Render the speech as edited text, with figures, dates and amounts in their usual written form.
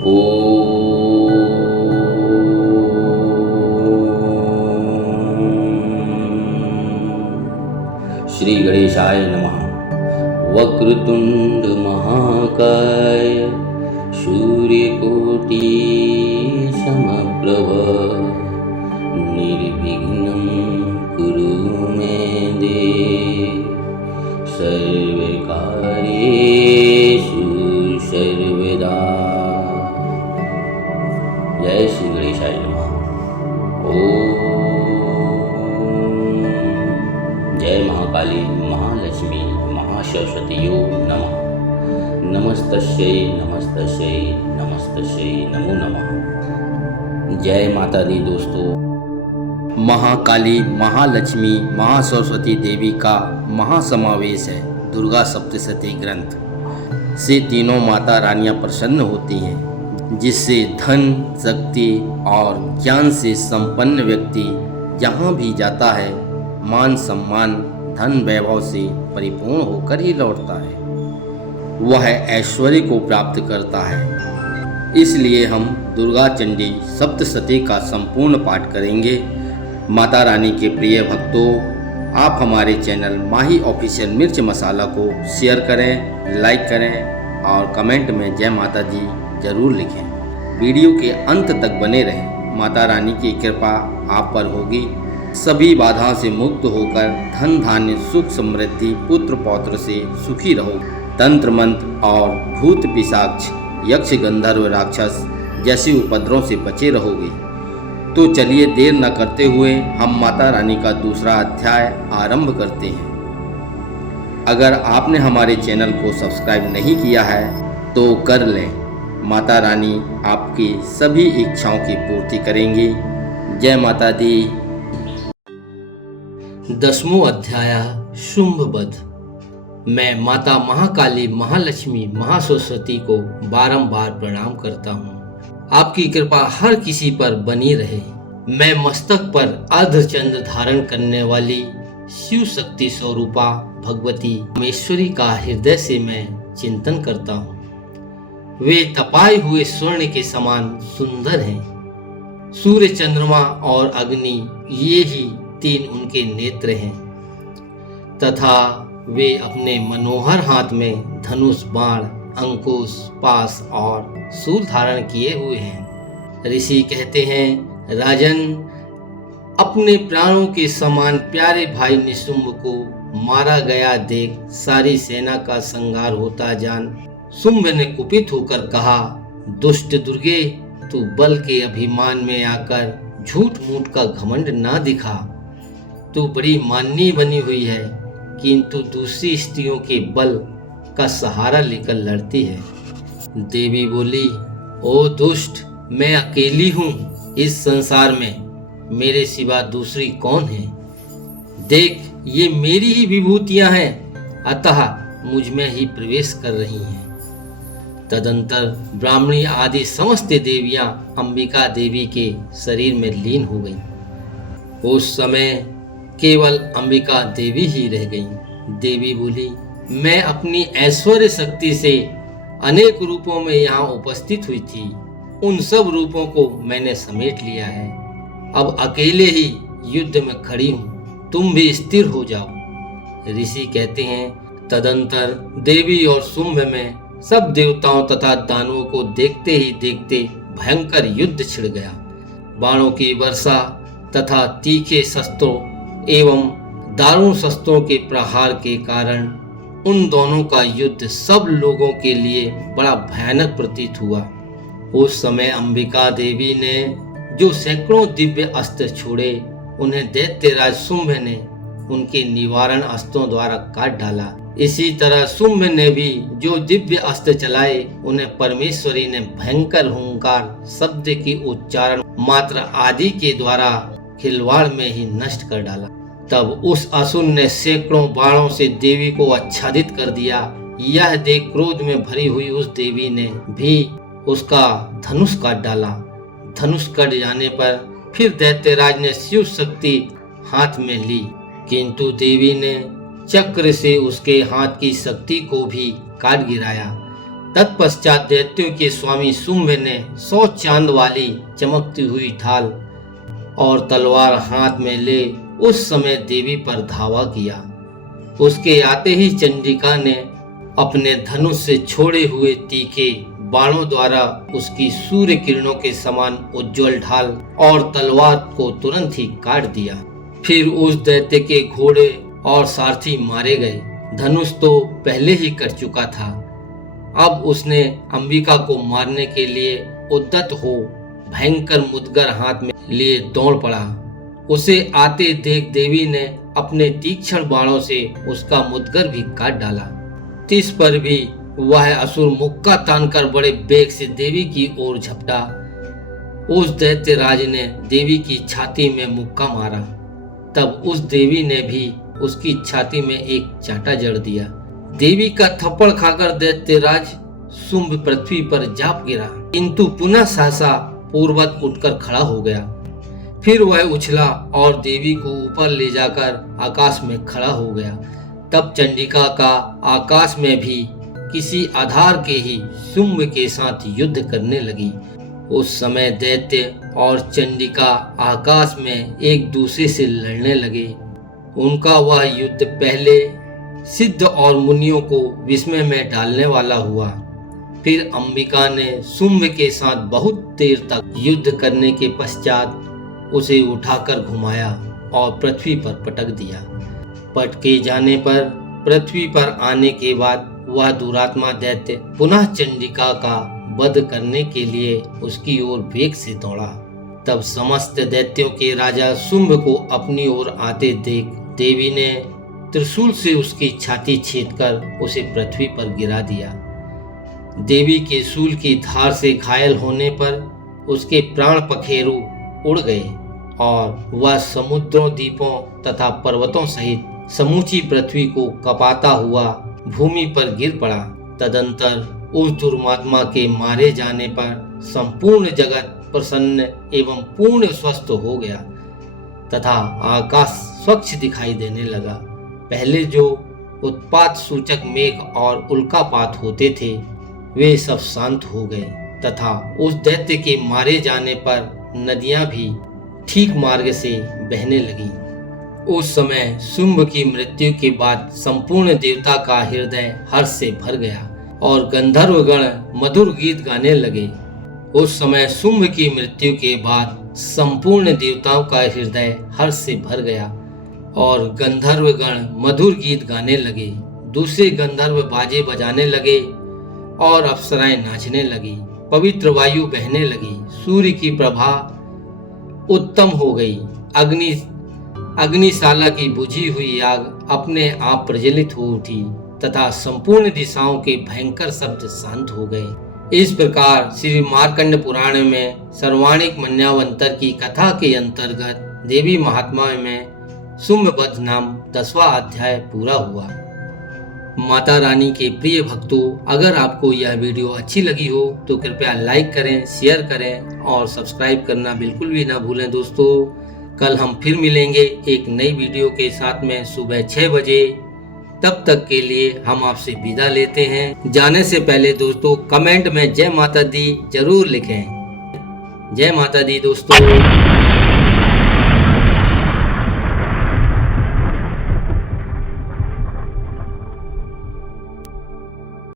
श्री गणेशाय नमः। वक्रतुंड महाकाय सूर्यकोटि समप्रभ निर्विघ्नं कुरु मे देव सर्वकार्येषु सर्वदा। जय श्री गणेशाय नमः। जय महाकाली महालक्ष्मी महासरस्वतीयो नमः। नमस्तस्यै नमस्तस्यै नमस्तस्यै नमो नमः। जय माता दी दोस्तों। महाकाली महालक्ष्मी महासरस्वती देवी का महासमावेश है दुर्गा सप्तशती ग्रंथ से तीनों माता रानियां प्रसन्न होती हैं, जिससे धन शक्ति और ज्ञान से संपन्न व्यक्ति जहाँ भी जाता है मान सम्मान धन वैभव से परिपूर्ण होकर ही लौटता है, वह ऐश्वर्य को प्राप्त करता है। इसलिए हम दुर्गा चंडी सप्तशती का संपूर्ण पाठ करेंगे। माता रानी के प्रिय भक्तों, आप हमारे चैनल माही ऑफिशियल मिर्च मसाला को शेयर करें, लाइक करें और कमेंट में जय माता जी जरूर लिखें। वीडियो के अंत तक बने रहें। माता रानी की कृपा आप पर होगी। सभी बाधाओं से मुक्त होकर धन धान्य सुख समृद्धि पुत्र पौत्र से सुखी रहो। तंत्र मंत्र और भूत पिशाच यक्ष गंधर्व राक्षस जैसे उपद्रवों से बचे रहोगे। तो चलिए देर न करते हुए हम माता रानी का दूसरा अध्याय आरंभ करते हैं। अगर आपने हमारे चैनल को सब्सक्राइब नहीं किया है तो कर लें। माता रानी आपकी सभी इच्छाओं की पूर्ति करेंगी। जय माता दी। 10वां अध्याय शुंभवध। मैं माता महाकाली महालक्ष्मी महासरस्वती को बारंबार प्रणाम करता हूँ। आपकी कृपा हर किसी पर बनी रहे। मैं मस्तक पर अर्धचंद्र धारण करने वाली शिव शक्ति स्वरूपा भगवती परमेश्वरी का हृदय से मैं चिंतन करता हूँ। वे तपाए हुए स्वर्ण के समान सुंदर हैं। सूर्य चंद्रमा और अग्नि ये ही तीन उनके नेत्र हैं तथा वे अपने मनोहर हाथ में धनुष बाण अंकुश पास और शूल धारण किए हुए हैं। ऋषि कहते हैं, राजन, अपने प्राणों के समान प्यारे भाई निशुंभ को मारा गया देख सारी सेना का संहार होता जान शुंभ ने कुपित होकर कहा, दुष्ट दुर्गे, तू बल के अभिमान में आकर झूठ मूठ का घमंड ना दिखा। तू बड़ी माननीय बनी हुई है, किंतु दूसरी स्त्रियों के बल का सहारा लेकर लड़ती है। देवी बोली, ओ दुष्ट, मैं अकेली हूँ इस संसार में, मेरे सिवा दूसरी कौन है? देख, ये मेरी ही विभूतियां हैं, अतः मुझ में ही प्रवेश कर रही हैं। तदंतर ब्राह्मणी आदि समस्त देवियां अंबिका देवी के शरीर में लीन हो गईं। उस समय केवल अंबिका देवी ही रह गईं। देवी बोली, मैं अपनी ऐश्वर्य शक्ति से अनेक रूपों में यहाँ उपस्थित हुई थी। उन सब रूपों को मैंने समेट लिया है। अब अकेले ही युद्ध में खड़ी हूँ, तुम भी स्थिर हो जाओ। ऋषि कहते हैं, तदंतर देवी और शुंभ में सब देवताओं तथा दानवों को देखते ही देखते भयंकर युद्ध छिड़ गया। बाणों की वर्षा तथा तीखे शस्त्रों एवं दारुण शस्त्रों के प्रहार के कारण उन दोनों का युद्ध सब लोगों के लिए बड़ा भयानक प्रतीत हुआ। उस समय अंबिका देवी ने जो सैकड़ों दिव्य अस्त्र छोड़े, उन्हें दैत्यराज शुंभ ने उनके निवारण अस्त्रों द्वारा काट डाला। इसी तरह शुंभ ने भी जो दिव्य अस्त्र चलाए, उन्हें परमेश्वरी ने भयंकर हुंकार शब्द की उच्चारण मात्र आदि के द्वारा खिलवाड़ में ही नष्ट कर डाला। तब उस असुर ने सैकड़ों बाणों से देवी को आच्छादित कर दिया। यह देख क्रोध में भरी हुई उस देवी ने भी उसका धनुष काट डाला। धनुष कट जाने पर फिर दैत्यराज ने शिव शक्ति हाथ में ली, किंतु देवी ने चक्र से उसके हाथ की शक्ति को भी काट गिराया। तत्पश्चात दैत्यों के स्वामी शुंभ ने 100 चांद वाली चमकती हुई ढाल और तलवार हाथ में ले उस समय देवी पर धावा किया। उसके आते ही चंडिका ने अपने धनुष से छोड़े हुए तीखे बाणों द्वारा उसकी सूर्य किरणों के समान उज्जवल ढाल और तलवार को तुरंत ही काट दिया। फिर उस दैत्य के घोड़े और सारथी मारे गए। धनुष तो पहले ही कट चुका था। अब उसने अंबिका को मारने के लिए उद्यत हो भयंकर मुदगर हाथ में लिए दौड़ पड़ा। उसे आते देख देवी ने अपने तीक्ष्ण बाणों से उसका मुदगर भी काट डाला। इस पर भी वह असुर मुक्का तानकर बड़े बेग से देवी की ओर झपटा। उस दैत्य राज ने देवी की छाती में मुक्का मारा। तब उस देवी ने भी उसकी छाती में एक चांटा जड़ दिया। देवी का थप्पड़ खाकर दैत्यराज शुंभ पृथ्वी पर जाप गिरा, किंतु पुनः सहसा पूर्ववत उठकर खड़ा हो गया। फिर वह उछला और देवी को ऊपर ले जाकर आकाश में खड़ा हो गया। तब चंडिका का आकाश में भी किसी आधार के ही शुंभ के साथ युद्ध करने लगी। उस समय दैत्य और चंडिका आकाश में एक दूसरे से लड़ने लगे। उनका वह युद्ध पहले सिद्ध और मुनियों को विस्मय में डालने वाला हुआ। फिर अंबिका ने शुंभ के साथ बहुत देर तक युद्ध करने के पश्चात उसे उठाकर घुमाया और पृथ्वी पर पटक दिया। पटके जाने पर पृथ्वी पर आने के बाद वह दुरात्मा दैत्य पुनः चंडिका का वध करने के लिए उसकी ओर वेग से दौड़ा। तब समस्त दैत्यों के राजा शुंभ को अपनी ओर आते देख देवी ने त्रिशूल से उसकी छाती छेदकर उसे पृथ्वी पर गिरा दिया। देवी के शूल की धार से घायल होने पर उसके प्राण पखेरु उड़ गए और वह समुद्रों, द्वीपों तथा पर्वतों सहित समूची पृथ्वी को कपाता हुआ भूमि पर गिर पड़ा। तदंतर उस दुर्मात्मा के मारे जाने पर संपूर्ण जगत प्रसन्न एवं पूर्ण स्वस्थ हो गया तथा आकाश स्वच्छ दिखाई देने लगा। पहले जो उत्पात सूचक मेघ और उल्कापात होते थे वे सब शांत हो गए तथा उस दैत्य के मारे जाने पर नदियां भी ठीक मार्ग से बहने लगी। उस समय शुंभ की मृत्यु के बाद संपूर्ण देवता का हृदय हर्ष से भर गया और गंधर्वगण मधुर गीत गाने लगे। उस समय शुंभ की मृत्यु के बाद संपूर्ण देवताओं का हृदय हर्ष से भर गया और गंधर्वगण मधुर गीत गाने लगे। दूसरे गंधर्व बाजे बजाने लगे और अप्सराएं नाचने लगी। पवित्र वायु बहने लगी। सूर्य की प्रभा उत्तम हो गई। अग्निशाला की बुझी हुई आग अपने आप प्रज्वलित हो उठी तथा संपूर्ण दिशाओं के भयंकर शब्द शांत हो गए। इस प्रकार श्री मार्कंड पुराण में सर्वाणिक मन्यावंतर की कथा के अंतर्गत देवी महात्मा में शुंभवध नाम 10वां अध्याय पूरा हुआ। माता रानी के प्रिय भक्तों, अगर आपको यह वीडियो अच्छी लगी हो तो कृपया लाइक करें, शेयर करें और सब्सक्राइब करना बिल्कुल भी ना भूलें। दोस्तों, कल हम फिर मिलेंगे एक नई वीडियो के साथ में सुबह 6 बजे। तब तक के लिए हम आपसे विदा लेते हैं। जाने से पहले दोस्तों कमेंट में जय माता दी जरूर लिखें। जय माता दी दोस्तों।